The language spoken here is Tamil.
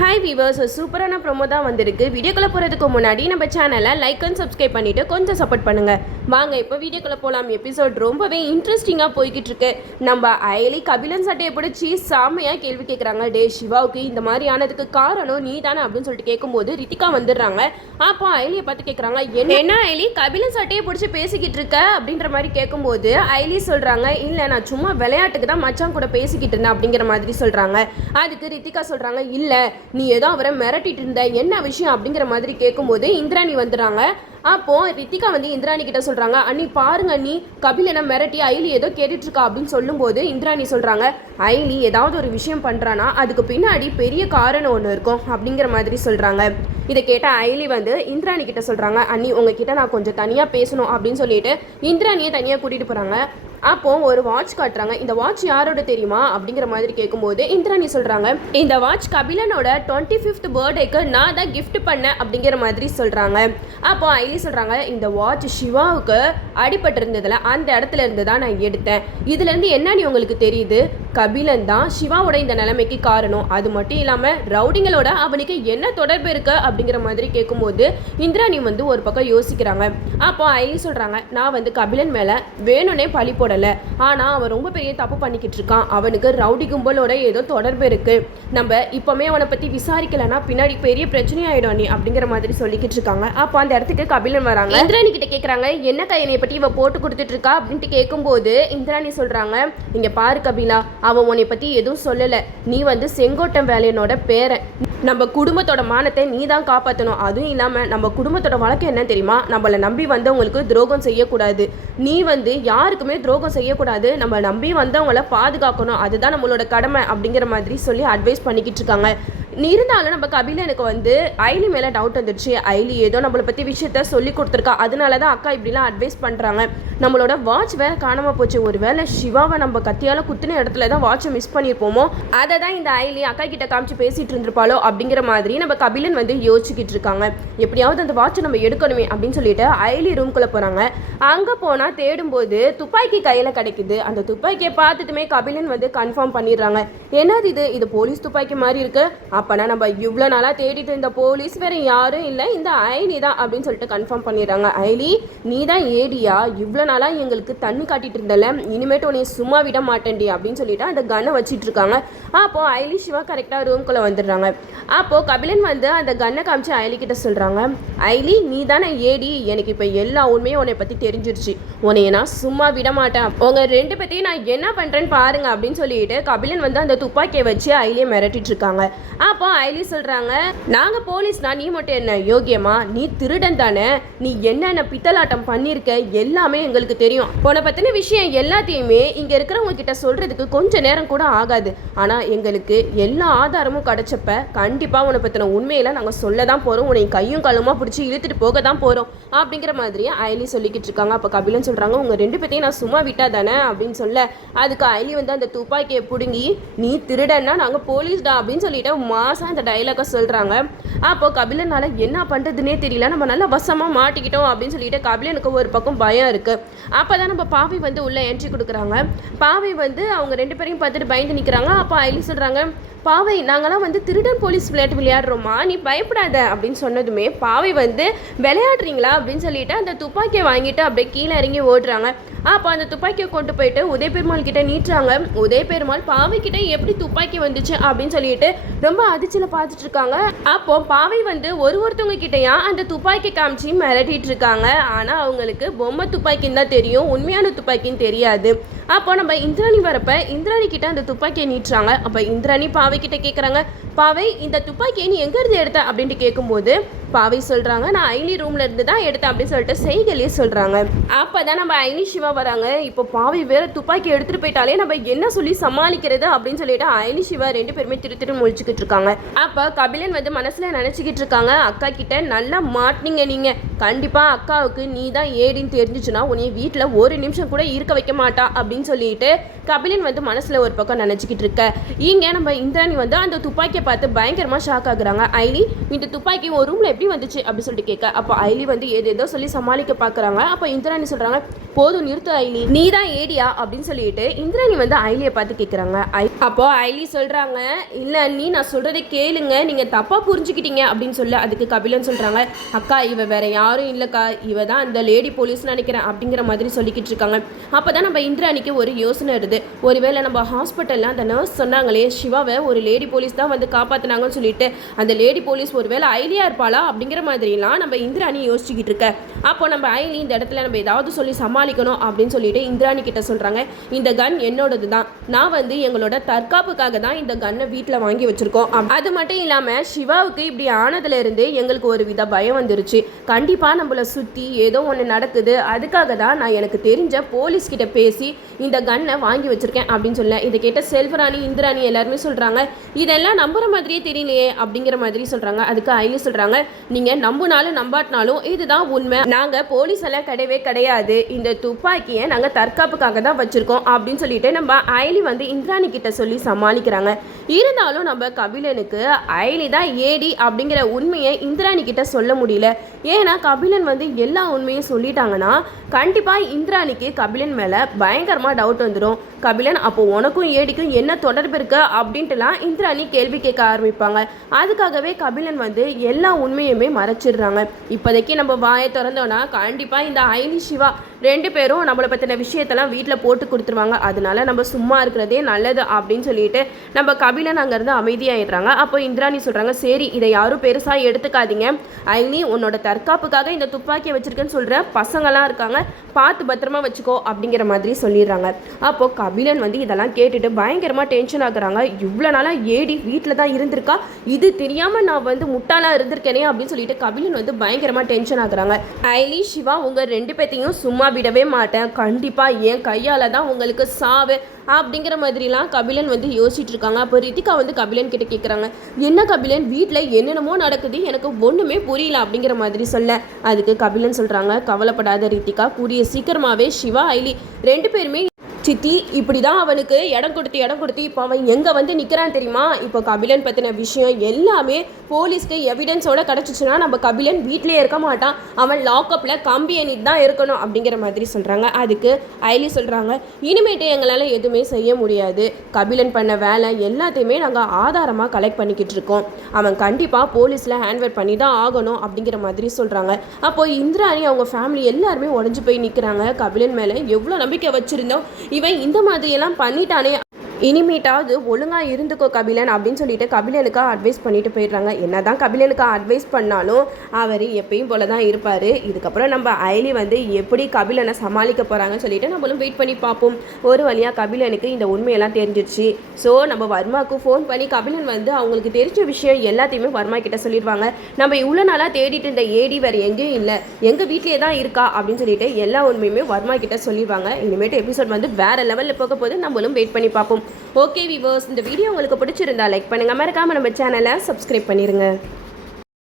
ஹாய் வீவர்ஸ் சூப்பரான ப்ரோமோ தான் வந்திருக்கு. வீடியோக்குள்ளே போகிறதுக்கு முன்னாடி நம்ம சேனலை லைக் அண்ட் சப்ஸ்கிரைப் பண்ணிட்டு கொஞ்சம் சப்போர்ட் பண்ணுங்க. வாங்க இப்போ வீடியோக்குள்ளே போகலாம் எபிசோட் ரொம்பவே இன்ட்ரெஸ்டிங்காக போய்கிட்டு இருக்கு நம்ம அயலி கபிலன் சட்டையை பிடிச்சி செம்மையாக கேள்வி கேட்குறாங்க டே சிவாவுக்கு இந்த மாதிரி ஆனதுக்கு காரணம் நீ தானே அப்படின்னு சொல்லிட்டு கேட்கும்போது ரித்திகா வந்துடுறாங்க. அப்போ அயலியை பார்த்து கேட்குறாங்க என்ன என்ன அயலி? கபிலன் சட்டையை பிடிச்சி பேசிக்கிட்டு இருக்க அப்படின்ற மாதிரி கேட்கும்போது அயலி சொல்கிறாங்க இல்லை நான் சும்மா விளையாட்டுக்கு தான் மச்சான் கூட பேசிக்கிட்டு இருந்தேன் அப்படிங்கிற மாதிரி சொல்கிறாங்க அதுக்கு ரித்திகா சொல்கிறாங்க இல்லை நீ ஏதோ அவரை மிரட்டிட்டு இருந்த என்ன விஷயம் அப்படிங்கிற மாதிரி கேட்கும்போது இந்திராணி வந்துடுறாங்க. அப்போ ரித்திகா வந்து இந்திராணி கிட்ட சொல்றாங்க அண்ணி பாருங்க அண்ணி கபிலனை மிரட்டி ஐலி ஏதோ கேட்டுட்டு இருக்கா அப்படின்னு சொல்லும்போது இந்திராணி சொல்றாங்க ஐலி ஏதாவது ஒரு விஷயம் பண்றானா? அதுக்கு பின்னாடி பெரிய காரணம் ஒன்று இருக்கும் அப்படிங்கிற மாதிரி சொல்றாங்க. இதை கேட்ட ஐலி வந்து இந்திராணி கிட்ட சொல்றாங்க அண்ணி உங்ககிட்ட நான் கொஞ்சம் தனியா பேசணும் அப்படின்னு சொல்லிட்டு இந்திராணியை தனியா கூட்டிட்டு போறாங்க. அப்போ ஒரு வாட்ச் காட்டுறாங்க. இந்த வாட்ச் யாரோட தெரியுமா? அப்படிங்கிற மாதிரி கேட்கும்போது இந்திராணி சொல்றாங்க இந்த வாட்ச் கபிலனோட டுவெண்ட்டி ஃபிஃப்த் பர்த்டேக்கு நான் தான் கிஃப்ட் பண்ணேன் அப்படிங்கிற மாதிரி சொல்றாங்க. அப்போ ஐலி சொல்றாங்க இந்த வாட்ச் சிவாவுக்கு அடிபட்டிருந்ததுல அந்த இடத்துல இருந்து தான் நான் எடுத்தேன். இதுல இருந்து என்னன்னு உங்களுக்கு தெரியுது? கபிலன் தான் சிவாவோட இந்த நிலைமைக்கு காரணம். அது மட்டும் இல்லாமல் ரவுடிங்களோட அவனுக்கு என்ன தொடர்பு இருக்கு அப்படிங்கிற மாதிரி கேட்கும்போது இந்திராணி வந்து ஒரு பக்கம் யோசிக்கிறாங்க. அப்போ ஐலி சொல்கிறாங்க நான் வந்து கபிலன் மேலே வேணும்னே பழி போடலை. ஆனால் அவன் ரொம்ப பெரிய தப்பு பண்ணிக்கிட்டு இருக்கான். அவனுக்கு ரவுடி கும்பலோட ஏதோ தொடர்பு இருக்கு. நம்ம இப்பவுமே அவனை பற்றி விசாரிக்கலைன்னா பின்னாடி பெரிய பிரச்சனையாயிடும் நீ அப்படிங்கிற மாதிரி சொல்லிக்கிட்டு இருக்காங்க. அப்போ அந்த இடத்துக்கு கபிலன் வராங்க. இந்திராணி கிட்ட கேட்குறாங்க என்ன கையனை பற்றி இவ போட்டு கொடுத்துட்டு இருக்கா? அப்படின்ட்டு கேட்கும்போது இந்திராணி சொல்கிறாங்க நீங்கள் பாரு கபிலா அவன் உன்னை பற்றி எதுவும் சொல்லலை. நீ வந்து செங்கோட்டம் வேலையனோட பேரன். நம்ம குடும்பத்தோட மானத்தை நீ தான் காப்பாற்றணும் அதுவும் இல்லாமல் நம்ம குடும்பத்தோட வழக்கம் என்ன தெரியுமா? நம்மளை நம்பி வந்தவங்களுக்கு துரோகம் செய்யக்கூடாது. நீ வந்து யாருக்குமே துரோகம் செய்யக்கூடாது. நம்ம நம்பி வந்தவங்கள பாதுகாக்கணும். அதுதான் நம்மளோட கடமை அப்படிங்கிற மாதிரி சொல்லி அட்வைஸ் பண்ணிக்கிட்டு இருக்காங்க. இருந்தாலும் நம்ம கபிலனுக்கு வந்து ஐலி மேலே டவுட் வந்துடுச்சு ஐலி ஏதோ நம்மளை பற்றி விஷயத்த சொல்லி கொடுத்துருக்கா. அதனால தான் அக்கா இப்படிலாம் அட்வைஸ் பண்ணுறாங்க நம்மளோட வாட்ச் வேற காணாமல் போச்சு. ஒரு வேளை சிவாவை நம்ம கத்தியால் குத்துன இடத்துல தான் வாட்சை மிஸ் பண்ணியிருப்போமோ அதை தான் இந்த ஐலி அக்கா கிட்ட காமிச்சு பேசிட்டு இருந்திருப்பாளோ அப்படிங்கிற மாதிரி நம்ம கபிலன் வந்து யோசிச்சுக்கிட்டு இருக்காங்க. எப்படியாவது அந்த வாட்சை நம்ம எடுக்கணுமே அப்படின்னு சொல்லிட்டு ஐலி ரூம்குள்ளே போகிறாங்க அங்கே போனால் தேடும்போது துப்பாக்கி கையில் கிடைக்குது. அந்த துப்பாக்கியை பார்த்துட்டுமே கபிலன் வந்து கன்ஃபார்ம் பண்ணிடுறாங்க. என்னது இது? இது போலீஸ் துப்பாக்கி மாதிரி இருக்கு. அப்போனா நம்ம இவ்வளோ நாளாக தேடிட்டு இருந்த போலீஸ் வேறு யாரும் இல்லை. இந்த ஐலி தான் அப்படின்னு சொல்லிட்டு கன்ஃபார்ம் பண்ணிடுறாங்க. ஐலி நீ தான் ஏடியா? இவ்வளோ நாளாக எங்களுக்கு தண்ணி காட்டிட்டு இருந்தல. இனிமேட்டு உன்னை சும்மா விட மாட்டேன்டி அப்படின்னு சொல்லிட்டு அந்த கன்னை வச்சிட்டு இருக்காங்க. ஐலி சிவா கரெக்டாக ரூம்குள்ளே வந்துடுறாங்க. அப்போது கபிலன் வந்து அந்த கன்னை காமிச்சு ஐலி கிட்ட சொல்கிறாங்க ஐலி நீ தானே ஏடி? எனக்கு இப்போ எல்லா உண்மையும் உன்னை பற்றி தெரிஞ்சிருச்சு. உன்னைய நான் சும்மா விட மாட்டேன். உங்கள் ரெண்டு பற்றியும் நான் என்ன பண்ணுறேன்னு பாருங்க அப்படின்னு சொல்லிட்டு கபிலன் வந்து அந்த துப்பாக்கியை வச்சு ஐலியை மிரட்டிட்டு இருக்காங்க. அப்போ ஐலி சொல்கிறாங்க நாங்கள் போலீஸ்னா நீ மட்டும் என்ன யோகியமா நீ திருடன் தானே? நீ என்னென்ன பித்தலாட்டம் பண்ணியிருக்க எல்லாமே எங்களுக்கு தெரியும். போன பற்றின விஷயம் எல்லாத்தையுமே இங்கே இருக்கிறவங்க கிட்ட சொல்கிறதுக்கு கொஞ்சம் நேரம் கூட ஆகாது. ஆனால் எங்களுக்கு எல்லா ஆதாரமும் கிடைச்சப்ப கண்டிப்பாக உன்னை பற்றின உண்மையெல்லாம் நாங்கள் சொல்ல தான் போகிறோம் உன்னை கையும் கழுமா பிடிச்சி இழுத்துட்டு போக தான் போகிறோம் அப்படிங்கிற மாதிரியே ஐலி சொல்லிக்கிட்டு இருக்காங்க. அப்போ கபிலன் சொல்கிறாங்க உங்கள் ரெண்டு பேர்த்தையும் நான் சும்மா விட்டா தானே? அப்படின்னு சொல்ல அதுக்கு ஐலி வந்து அந்த துப்பாக்கியை பிடுங்கி நீ திருடன்னா நாங்கள் போலீஸ்டா? அப்படின்னு சொல்லிட்டு மாசம் அந்த டைலாகை சொல்கிறாங்க அப்போ கபிலனால என்ன பண்ணுறதுனே தெரியல. நம்ம நல்லா வசமாக மாட்டிக்கிட்டோம் அப்படின்னு சொல்லிட்டு கபிலனுக்கு ஒரு பக்கம் பயம் இருக்குது அப்போ தான் நம்ம பாவி வந்து உள்ளே என்ட்ரி கொடுக்குறாங்க. பாவை வந்து அவங்க ரெண்டு பேரையும் பார்த்துட்டு பயந்து நிற்கிறாங்க அப்போ ஐலி சொல்கிறாங்க பாவை நாங்களாம் வந்து திருடன் போலீஸ் விளையாட்டு விளையாடுறோமா நீ பயப்படாத. அப்படின்னு சொன்னதுமே பாவை வந்து விளையாடுறீங்களா? அப்படின்னு சொல்லிட்டு அந்த துப்பாக்கியை வாங்கிட்டு அப்படியே கீழே இறங்கி ஓடுறாங்க. அப்போ அந்த துப்பாக்கியை கொண்டு போயிட்டு உதய பெருமாள் கிட்ட நீட்டுறாங்க. உதய பெருமாள் பாவை கிட்ட எப்படி துப்பாக்கி வந்துச்சு அப்படின்னு சொல்லிட்டு ரொம்ப அதிர்ச்சியில் பார்த்துட்டு இருக்காங்க. அப்போ பாவை வந்து ஒரு ஒருத்தவங்க கிட்டயா அந்த துப்பாக்கி காமிச்சு மிரட்டிட்டு இருக்காங்க. ஆனால் அவங்களுக்கு பொம்மை துப்பாக்கின்னு தான் தெரியும் உண்மையான துப்பாக்கின்னு தெரியாது. அப்போ நம்ம இந்திராணி வரப்ப இந்திராணி கிட்ட அந்த துப்பாக்கியை நீட்டுறாங்க. அப்போ இந்திராணி பாவை கிட்ட கேட்குறாங்க பாவை இந்த துப்பாக்கியை நீ எங்கேருந்து எடுத்த? அப்படின்ட்டு கேட்கும்போது பாவை சொல்கிறாங்க நான் ஐனி ரூம்ல இருந்து தான் எடுத்தேன் அப்படின்னு சொல்லிட்டு செய்களையே சொல்கிறாங்க அப்போ தான் நம்ம ஐனி சிவா வராங்க. இப்போ பாவி வேறு துப்பாக்கி எடுத்துகிட்டு போயிட்டாலே நம்ம என்ன சொல்லி சமாளிக்கிறது அப்படின்னு சொல்லிட்டு ஐனி சிவா ரெண்டு பேருமே திரு திரு முழிச்சுக்கிட்டு இருக்காங்க. அப்போ கபிலன் வந்து மனசில் நினச்சிக்கிட்டு இருக்காங்க. அக்கா கிட்ட நல்லா மாட்டினீங்க நீங்கள் கண்டிப்பாக அக்காவுக்கு நீ தான் ஏடின்னு தெரிஞ்சிச்சுன்னா உன்னை வீட்டில் ஒரு நிமிஷம் கூட இருக்க வைக்க மாட்டா அப்படின்னு சொல்லிட்டு கபிலன் வந்து மனசில் ஒரு பக்கம் நினச்சிக்கிட்டு இருக்க. இங்கே நம்ம இந்திராணி வந்து அந்த துப்பாக்கியை பார்த்து பயங்கரமாக ஷாக் ஆகுறாங்க. ஐலி இந்த துப்பாக்கி ஒரு ரூமில் எப்படி வந்துச்சு? அப்படின்னு சொல்லிட்டு கேட்க. அப்போ ஐலி வந்து ஏதேதோ சொல்லி சமாளிக்க பார்க்குறாங்க அப்போ இந்திராணி சொல்கிறாங்க போதும் நிறுத்து ஐலி. நீ தான் ஏடியா? அப்படின்னு சொல்லிட்டு இந்திராணி வந்து ஐலியை பார்த்து கேட்குறாங்க ஐ அப்போ ஐலி சொல்கிறாங்க இல்லை நீ நான் சொல்கிறத கேளுங்க. நீங்கள் தப்பாக புரிஞ்சுக்கிட்டீங்க. அப்படின்னு சொல்லி அதுக்கு கபிலன் சொல்கிறாங்க அக்கா இவ வேற யாரும் இல்லைக்கா இவ தான் அந்த லேடி போலீஸ் நினைக்கிறேன் அப்படிங்கிற மாதிரி சொல்லிக்கிட்டு இருக்காங்க. அப்போ தான் நம்ம இந்திராணிக்கு ஒரு யோசனை வருது. ஒருவேளை நம்ம ஹாஸ்பிட்டலில் அந்த நர்ஸ் சொன்னாங்களே சிவாவை ஒரு லேடி போலீஸ் தான் வந்து காப்பாற்றினாங்கன்னு சொல்லிட்டு அந்த லேடி போலீஸ் ஒருவேளை ஐலியா இருப்பாளா அப்படிங்கிற மாதிரிலாம் நம்ம இந்திராணி யோசிச்சுக்கிட்டு இருக்க. அப்போ நம்ம ஐலி இந்த இடத்துல நம்ம ஏதாவது சொல்லி சமாளிக்கணும் அப்படின்னு சொல்லிட்டு இந்திராணி கிட்ட சொல்கிறாங்க இந்த கன் என்னோடது தான் நான் வந்து எங்களோட தற்காப்புக்காக தான் இந்த கன்னை வீட்டில் வாங்கி வச்சுருக்கோம். அது மட்டும் இல்லாமல் சிவாவுக்கு இப்படி ஆனதுலேருந்து எங்களுக்கு ஒரு வித பயம் வந்துருச்சு. கண்டிப்பாக நம்மளை சுற்றி ஏதோ ஒன்று நடக்குது. அதுக்காக தான் நான் எனக்கு தெரிஞ்ச போலீஸ்கிட்ட பேசி இந்த கன்னை வாங்கி வச்சுருக்கேன் அப்படின்னு சொல்ல. இதை கேட்ட செல்வராணி இந்திராணி எல்லாருமே சொல்கிறாங்க இதெல்லாம் நம்புகிற மாதிரியே தெரியலையே அப்படிங்கிற மாதிரி சொல்கிறாங்க அதுக்கு ஐயோ சொல்கிறாங்க நீங்கள் நம்புனாலும் நம்பாட்டினாலும் இதுதான் உண்மை. நாங்கள் போலீஸ் எல்லாம் கிடையவே கிடையாது. இந்த துப்பாக்கியை நாங்கள் தற்காப்புக்காக தான் வச்சுருக்கோம் அப்படின்னு சொல்லிட்டு நம்ம அயலி வந்து இந்திராணி கிட்ட சொல்லி சமாளிக்கிறாங்க. இருந்தாலும் நம்ம கபிலனுக்கு அயலி தான் ஏடி அப்படிங்கிற உண்மையை இந்திராணி கிட்ட சொல்ல முடியல. ஏன்னா கபிலன் வந்து எல்லா உண்மையும் சொல்லிட்டாங்கன்னா கண்டிப்பாக இந்திராணிக்கு கபிலன் மேலே பயங்கரமாக டவுட் வந்துடும். கபிலன் அப்போ உனக்கும் ஏடிக்கும் என்ன தொடர்பு இருக்கு? அப்படின்ட்டுலாம் இந்திராணி கேள்வி கேட்க ஆரம்பிப்பாங்க. அதுக்காகவே கபிலன் வந்து எல்லா உண்மையுமே மறைச்சிடுறாங்க. இப்போதைக்கு நம்ம வாயை திறந்தோன்னா கண்டிப்பாக இந்த ஐனி சிவா ரெண்டு பேரும் நம்மளை பற்றின விஷயத்தெல்லாம் வீட்டில் போட்டு கொடுத்துருவாங்க. அதனால நம்ம சும்மா இருக்கிறதே நல்லது அப்படின்னு சொல்லிட்டு நம்ம கபிலன் அங்கேருந்து அமைதியாகிடுறாங்க அப்போ இந்திராணி சொல்கிறாங்க சரி இதை யாரும் பெருசாக எடுத்துக்காதீங்க. ஐனி உன்னோட தற்காப்புக்காக இந்த துப்பாக்கியை வச்சுருக்கேன்னு சொல்கிற பசங்களாம் இருக்காங்க. பார்த்து பத்திரமா வச்சுக்கோ அப்படிங்கிற மாதிரி சொல்லிடுறாங்க. அப்போது கபிலன் வந்து இதெல்லாம் கேட்டுட்டு பயங்கரமாக டென்ஷன் ஆகுறாங்க. இவ்வளோ நாளாக ஏடி வீட்டில் தான் இருந்திருக்கா? இது தெரியாமல் நான் வந்து முட்டாளாக இருந்திருக்கேனே அப்படின்னு சொல்லிட்டு கபிலன் வந்து பயங்கரமாக டென்ஷன் ஆகுறாங்க. ஐலி சிவா உங்கள் ரெண்டு பேர்த்தையும் சும்மா விடவே மாட்டேன். கண்டிப்பாக என் கையால் தான் உங்களுக்கு சாவு அப்படிங்கிற மாதிரிலாம் கபிலன் வந்து யோசிச்சுட்டு இருக்காங்க. அப்போ ரித்திகா வந்து கபிலன் கிட்ட கேட்குறாங்க என்ன கபிலன்? வீட்டில் என்னென்னமோ நடக்குது. எனக்கு ஒன்றுமே புரியல அப்படிங்கிற மாதிரி சொல்ல. அதுக்கு கபிலன் சொல்கிறாங்க கவலைப்படாத ரித்திகா. கூடிய சீக்கிரமாகவே சிவா ஐலி ரெண்டு பேருமே சித்தி இப்படி தான் அவனுக்கு இடம் கொடுத்து இடம் கொடுத்து இப்போ அவன் எங்கே வந்து நிற்கிறான் தெரியுமா? இப்போ கபிலன் பற்றின விஷயம் எல்லாமே போலீஸ்க்கு எவிடன்ஸோட கிடச்சிச்சுன்னா நம்ம கபிலன் வீட்டிலே இருக்க மாட்டான். அவன் லாக்அப்பில் கம்பி அணிட்டு தான் இருக்கணும் அப்படிங்கிற மாதிரி சொல்கிறாங்க அதுக்கு ஐலி சொல்கிறாங்க இனிமேட்டு எங்களால் எதுவுமே செய்ய முடியாது. கபிலன் பண்ண வேலை எல்லாத்தையுமே நாங்கள் ஆதாரமாக கலெக்ட் பண்ணிக்கிட்டு இருக்கோம். அவன் கண்டிப்பாக போலீஸில் ஹேண்ட்வர் பண்ணி தான் ஆகணும் அப்படிங்கிற மாதிரி சொல்கிறாங்க அப்போ இந்திராணி அவங்க ஃபேமிலி எல்லாருமே உடஞ்சி போய் நிற்கிறாங்க கபிலன் மேலே எவ்வளோ நம்பிக்கை வச்சுருந்தோம். இவன் இந்த மாதிரியெல்லாம் பண்ணிட்டானே இனிமேட்டாவது ஒழுங்காக இருந்துக்கோ கபிலன் அப்படின்னு சொல்லிட்டு கபிலனுக்கு அட்வைஸ் பண்ணிட்டு போயிடுறாங்க. என்னதான் கபிலனுக்கு அட்வைஸ் பண்ணாலும் அவர் எப்பயும் போல தான் இருப்பார். இதுக்கப்புறம் நம்ம ஐலி வந்து எப்படி கபிலனை சமாளிக்க போகிறாங்கன்னு சொல்லிட்டு நம்மளும் வெயிட் பண்ணி பார்ப்போம். ஒரு வழியாக கபிலனுக்கு இந்த உண்மையெல்லாம் தெரிஞ்சிருச்சு. ஸோ நம்ம வர்மாவுக்கு ஃபோன் பண்ணி கபிலன் வந்து அவங்களுக்கு தெரிஞ்ச விஷயம் எல்லாத்தையுமே வர்மா கிட்ட சொல்லிடுவாங்க. நம்ம இவ்வளோ நாளாக தேடிட்டு இருந்த ஏடி வேறு எங்கேயும் இல்லை. எங்கள் வீட்டிலே தான் இருக்கா அப்படின்னு சொல்லிட்டு எல்லா உண்மையுமே வர்மா கிட்ட சொல்லிடுவாங்க. இனிமேட்டு எபிசோட் வந்து வேறு லெவலில் போக போது நம்மளும் வெயிட் பண்ணி பார்ப்போம். ஓகே விவர்ஸ் இந்த வீடியோ உங்களுக்கு பிடிச்சிருந்தா லைக் பண்ணுங்க. மறக்காமல் நம்ம சேனலை சப்ஸ்கிரைப் பண்ணிருங்க.